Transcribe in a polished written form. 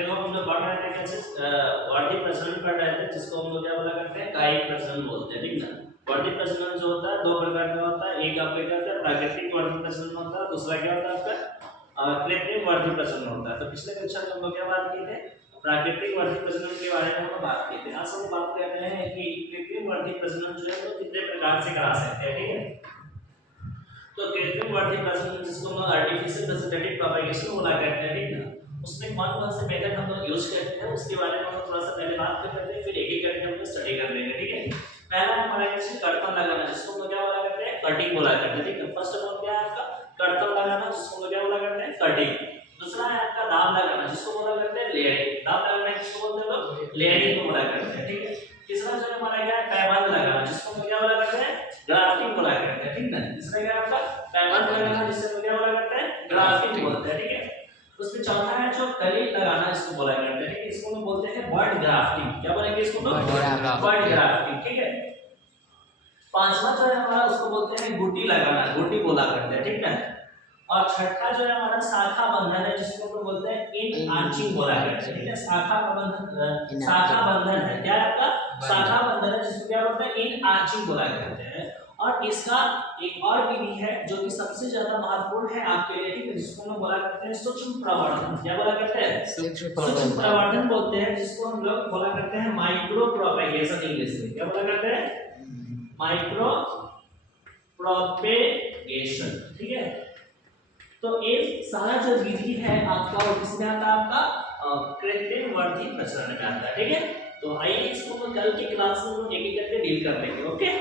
देखो हम लोग पढ़ रहे थे कैसे वर्धित प्रसरण पढ़ रहे थे, जिसको हम लोग क्या बोला करते हैं, कायिक प्रसरण बोलते हैं, ठीक ना। वर्धित प्रसरण जो होता है दो प्रकार का होता है, एक आपका क्या होता है प्राकृतिक वर्धित प्रसरण होता है, दूसरा क्या होता है आपका कृत्रिम वर्धित प्रसरण होता है। तो पिछले कक्षा में हम लोग क्या बात की थे, प्राकृतिक वर्धित प्रसरण के बारे में हम बात की थी। आज हम बात कर रहे हैं कि कृत्रिम वर्धित प्रसरण जो है वो कितने प्रकार से करा सकते हैं, ठीक है। तो कृत्रिम वर्धित प्रसरण जिसको हम आर्टिफिशियल वेजिटेटिव प्रोपेगेशन बोला करते हैं, ठीक ना। उसमें कौन कौन से मेथड हम लोग यूज करते हैं उसके बारे में हम थोड़ा सा पहले बात कर लेते हैं, फिर एक एक करके हम लोग स्टडी कर लेंगे, ठीक है। पहला हमारा जैसे कर्तन लगाना, जिसको हम लोग क्या बोला करते हैं, कटिंग बोला करते हैं, ठीक है। फर्स्ट ऑफ ऑल क्या है आपका कर्तन लगाना, जिसको हम लोग क्या बोला करते हैं, कटिंग। दूसरा है आपका दाब लगाना, जिसको बोला करते हैं लेयरिंग। दाब लगाना किसको बोलते हैं लोग, लेयरिंग को बोला करते हैं, ठीक है। तीसरा जो हमारा क्या है पैबंद लगाना, जिसको हम क्या बोला करते हैं, ग्राफ्टिंग बोला करते हैं, ठीक ना। तीसरा क्या है आपका पैबंद लगाना, जिससे हम क्या बोला करते हैं, ग्राफ्टिंग बोलते हैं, ठीक है। उसमें चौथा है जो कली लगाना, इसको बोला करते हैं, ठीक है। इसको हम बोलते हैं बर्ड ग्राफ्टिंग। क्या बोलेंगे इसको लोग, बर्ड ग्राफ्टिंग, ठीक है। पांचवा जो है हमारा उसको बोलते हैं गुटी लगाना, गुटी बोला करते हैं, ठीक ना। और छठा जो है हमारा शाखा बंधन है, जिसको हम बोलते हैं इन आंचिंग बोला करते हैं, ठीक है। शाखा बंधन, शाखा बंधन है, क्या है आपका शाखा बंधन है, जिसको क्या बोलते हैं, इन आंचिंग बोला करते हैं। और इसका एक और विधि है जो कि सबसे ज्यादा महत्वपूर्ण है आपके लिए, ठीक है, जिसको हम बोला करते हैं सूक्ष्म प्रवर्धन। क्या बोला करते हैं, सूक्ष्म प्रवर्धन बोलते हैं, जिसको हम लोग बोला करते हैं माइक्रो प्रोपेगेशन इंग्लिश में। क्या बोला करते हैं, माइक्रो प्रोपेगेशन, ठीक है। तो ये सारा जो विधि है आपका वो किसमें आता है, आपका कृत्रिम वर्धित प्रसरण में आता है, ठीक है। तो आइए इसको कल की क्लास में एक एक करके डील कर लेंगे, ओके।